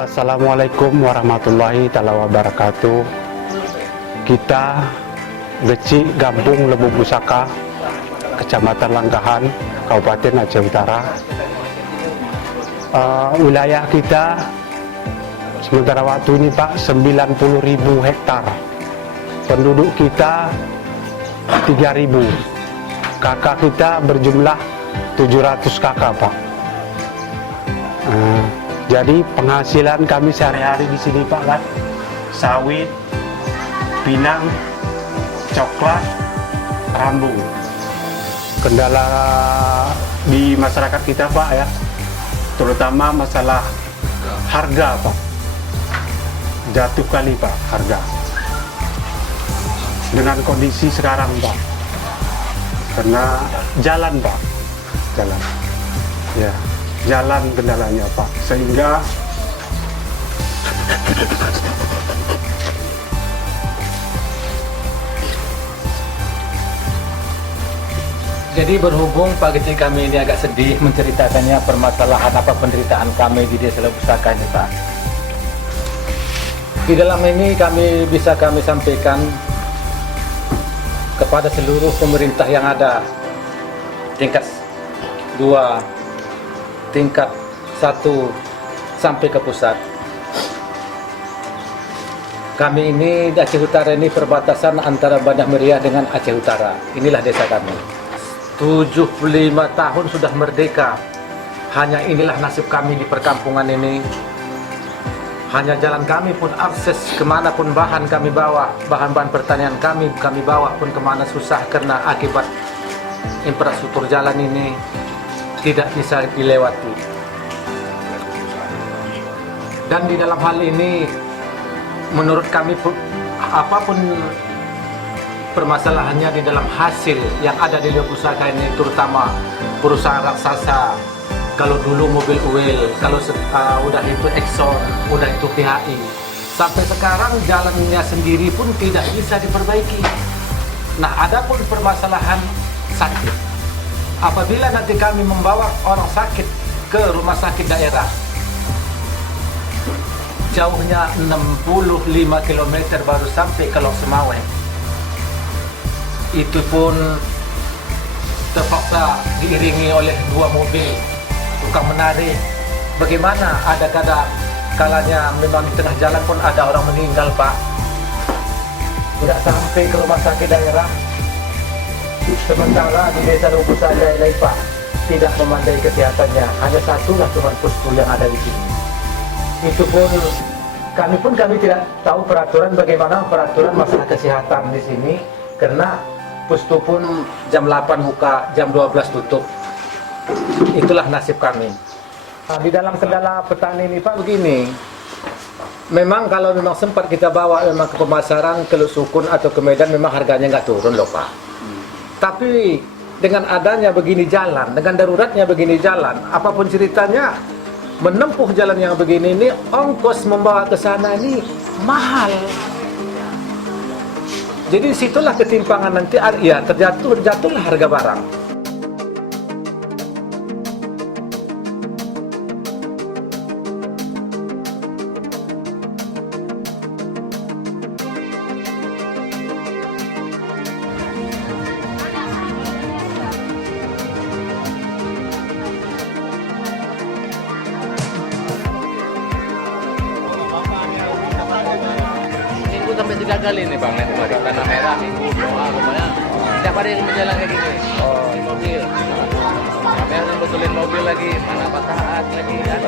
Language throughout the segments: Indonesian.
Assalamualaikum warahmatullahi wabarakatuh. Kita Geci Gampung Lembu Pusaka, Kecamatan Langgahan, Kabupaten Aceh Utara. Wilayah kita sementara waktu ini Pak 90.000 hektar. Penduduk kita 3.000. Kakak kita berjumlah 700 kakak Pak. Jadi penghasilan kami sehari-hari di sini Pak kan sawit, pinang, coklat, rambung. Kendala di masyarakat kita Pak ya, terutama masalah harga Pak. Jatuh kali Pak harga. Dengan kondisi sekarang Pak. Karena jalan Pak. Jalan. Ya. Jalan kendalanya Pak, sehingga jadi berhubung Pak Geci kami ini agak sedih menceritakannya permasalahan apa penderitaan kami di Desa Lembu Pusaka ini Pak. Di dalam ini bisa kami sampaikan kepada seluruh pemerintah yang ada, tingkat 2, tingkat 1 sampai ke pusat. Kami ini di Aceh Utara ini perbatasan antara Banjar Meriah dengan Aceh Utara. Inilah desa kami. 75 tahun sudah merdeka. Hanya inilah nasib kami di perkampungan ini. Hanya jalan kami pun akses kemanapun bahan kami bawa, bahan-bahan pertanian kami bawa pun kemana susah karena akibat infrastruktur jalan ini tidak bisa dilewati. Dan di dalam hal ini menurut kami apapun permasalahannya di dalam hasil yang ada di Lembu Pusaka ini, terutama perusahaan raksasa, kalau dulu mobil oil, kalau udah itu Exxon, udah itu PHI, sampai sekarang jalannya sendiri pun tidak bisa diperbaiki. Nah, ada pun permasalahan sakit. Apabila nanti kami membawa orang sakit ke rumah sakit daerah, jauhnya 65 km baru sampai ke Lok Semawe. Itu pun terpaksa diiringi oleh 2 mobil tukang menarik. Bagaimana ada kalanya memang di tengah jalan pun ada orang meninggal Pak. Tidak sampai ke rumah sakit daerah. Sementara di Desa Lembu Pusaka lain Pak tidak memandai kesehatannya, hanya satulah cuma pustu yang ada di sini. Itu pun kami tidak tahu peraturan, bagaimana peraturan masalah kesehatan di sini, karena pustu pun jam 8 buka, jam 12 tutup. Itulah nasib kami. Nah, di dalam kendala petani ini Pak begini, memang kalau memang sempat kita bawa memang ke pemasaran, ke Lusukun atau ke Medan, memang harganya nggak turun loh Pak. Tapi dengan adanya begini jalan, dengan daruratnya begini jalan, apapun ceritanya, menempuh jalan yang begini ini, ongkos membawa ke sana ini mahal. Jadi situlah ketimpangan nanti, ya terjatuhlah harga barang. Sampai 3 kali nih Bang, naik kemarin tanah merah minggu doa pokoknya setiap hari kami jalan kayak gini. Di mobil kami harus betulin mobil lagi, mana patah lagi kan.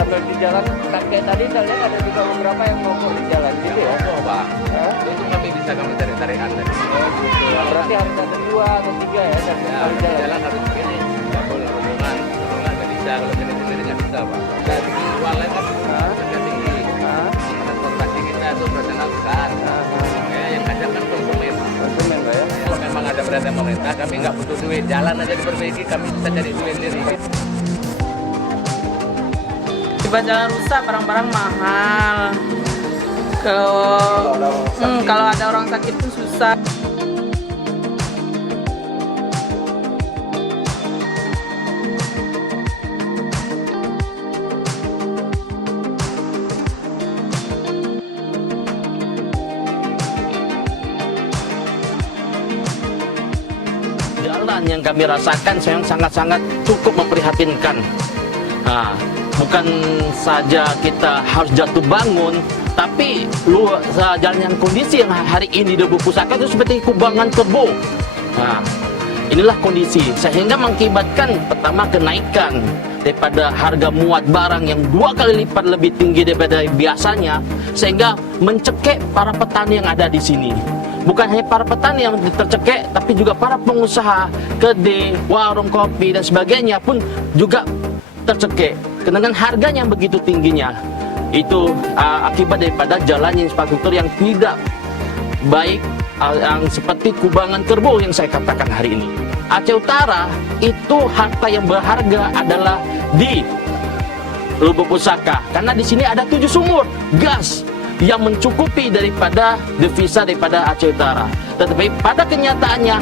Sambil di jalan kayak tadi saya lihat ada juga beberapa yang mogok di jalan gitu ya. Coba itu kami bisa kami tarik-tarikan tadi. Gitu. Berarti harus ada 2 atau 3 ya dan jalan harus begini, nggak boleh rombongan nggak bisa, kalau sendiri nggak bisa Pak. Dari luar lain kan harga tinggi, transportasi kita itu operasional besar. Yang ngajak kan konsumen Pak ya. Kalau memang ada perhatian pemerintah, kami nggak butuh duit, jalan aja diperbaiki, kami bisa cari duit sendiri. Tiba jalan rusak, barang-barang mahal. Kalau ada orang sakit pun susah. jalan yang kami rasakan yang sangat-sangat cukup memprihatinkan. Nah, bukan saja kita harus jatuh bangun, tapi jalan yang kondisi yang hari ini di Lubuk Pusaka itu seperti kubangan kerbau. Nah, inilah kondisi sehingga mengakibatkan pertama kenaikan daripada harga muat barang yang 2 kali lipat lebih tinggi daripada biasanya, sehingga mencekik para petani yang ada di sini. Bukan hanya para petani yang tercekik, tapi juga para pengusaha kedai, warung kopi dan sebagainya pun juga tercekik dengan harganya yang begitu tingginya. Itu akibat daripada jalan infrastruktur yang tidak baik, yang seperti kubangan kerbau yang saya katakan hari ini. Aceh Utara itu harta yang berharga adalah di Lubuk Pusaka, karena di sini ada 7 sumur gas yang mencukupi daripada devisa daripada Aceh Utara. Tetapi pada kenyataannya,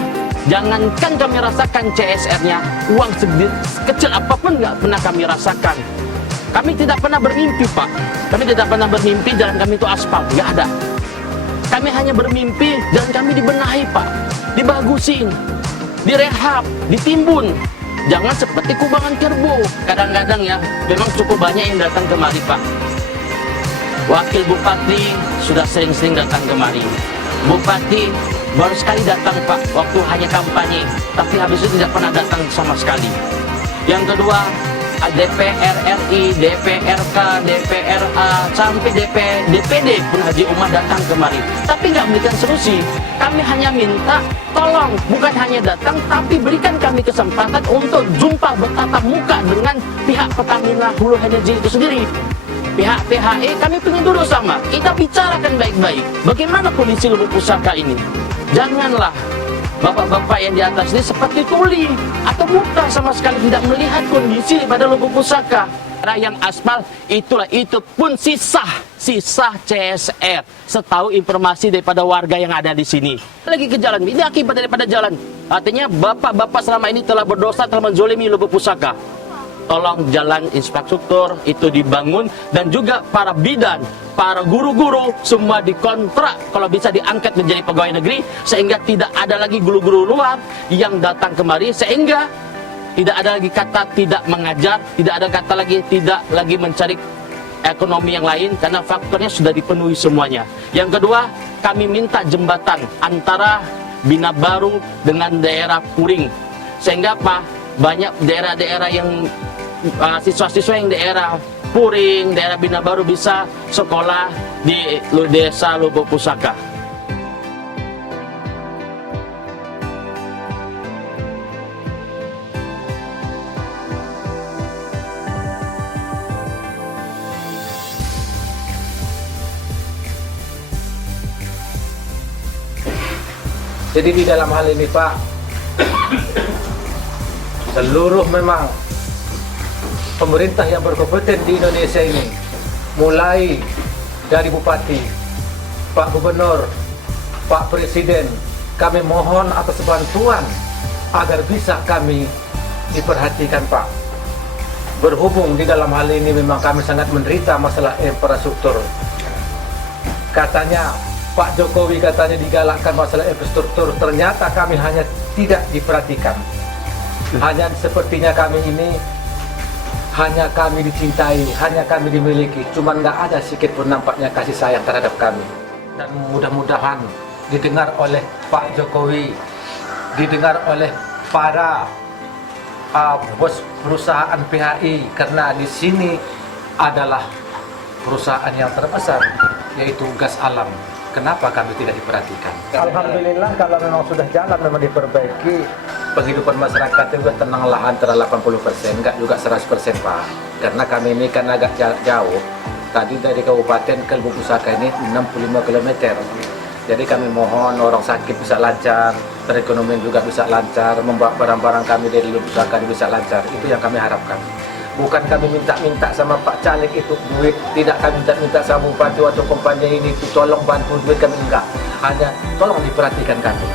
jangankan kami rasakan CSR-nya, uang sekecil apapun nggak pernah kami rasakan. Kami tidak pernah bermimpi, Pak. Kami tidak pernah bermimpi jalan kami itu aspal, nggak ada. Kami hanya bermimpi jalan kami dibenahi, Pak, dibagusin, direhab, ditimbun. Jangan seperti kubangan kerbau. Kadang-kadang ya, memang cukup banyak yang datang kemari, Pak. Wakil Bupati sudah sering-sering datang kemari. Bupati baru sekali datang, Pak, waktu hanya kampanye, tapi habis itu tidak pernah datang sama sekali. Yang kedua, DPR RI, DPRK, DPRA, sampai DPD pun Haji Umar datang kemari, tapi nggak memberikan solusi. Kami hanya minta tolong, bukan hanya datang, tapi berikan kami kesempatan untuk jumpa bertatap muka dengan pihak Pertamina Hulu Energy itu sendiri. Pihak PHE kami ingin duduk sama, kita bicarakan baik-baik bagaimana kondisi Lubuk Pusaka ini. Janganlah bapak-bapak yang di atas ini seperti tuli atau buta sama sekali tidak melihat kondisi pada Lubuk Pusaka. Yang aspal itu pun sisa CSR. Setahu informasi daripada warga yang ada di sini. Lagi ke jalan, ini akibat daripada jalan. Artinya bapak-bapak selama ini telah berdosa, telah menzolimi Lubuk Pusaka. Tolong jalan infrastruktur itu dibangun, dan juga para bidan, para guru-guru semua dikontrak kalau bisa diangkat menjadi pegawai negeri, sehingga tidak ada lagi guru-guru luar yang datang kemari, sehingga tidak ada lagi kata tidak mengajar, tidak ada kata lagi tidak lagi mencari ekonomi yang lain, karena faktornya sudah dipenuhi semuanya. Yang kedua, kami minta jembatan antara Bina Baru dengan daerah Puring, sehingga apa, banyak daerah-daerah yang siswa-siswa yang daerah Puring, daerah Bina Baru bisa sekolah di desa Lubuk Pusaka. Jadi di dalam hal ini, Pak, seluruh memang pemerintah yang berkompeten di Indonesia ini, mulai dari Bupati, Pak Gubernur, Pak Presiden, kami mohon atas bantuan agar bisa kami diperhatikan, Pak. Berhubung di dalam hal ini memang kami sangat menderita masalah infrastruktur. Katanya Pak Jokowi katanya digalakkan masalah infrastruktur, ternyata kami hanya tidak diperhatikan. Hanya sepertinya kami ini hanya kami dicintai, hanya kami dimiliki, cuman nggak ada sedikit pun nampaknya kasih sayang terhadap kami. Dan mudah-mudahan didengar oleh Pak Jokowi, didengar oleh para bos perusahaan PHI, karena di sini adalah perusahaan yang terbesar, yaitu gas alam. Kenapa kami tidak diperhatikan? Alhamdulillah kalau memang sudah jalan, memang diperbaiki, penghidupan masyarakat juga tenanglah antara 80%, enggak juga 100%, Pak. Karena kami ini kan agak jauh. Tadi dari kabupaten ke Lubuk Pusaka ini 65 km. Jadi kami mohon orang sakit bisa lancar, perekonomian juga bisa lancar, membawa barang-barang kami dari Lubuk Pusaka bisa lancar. Itu yang kami harapkan. Bukan kami minta-minta sama Pak Caleg itu duit, tidak kami minta sama Bupati atau kompanya ini tolong bantu duit kami, enggak. Hanya tolong diperhatikan kami.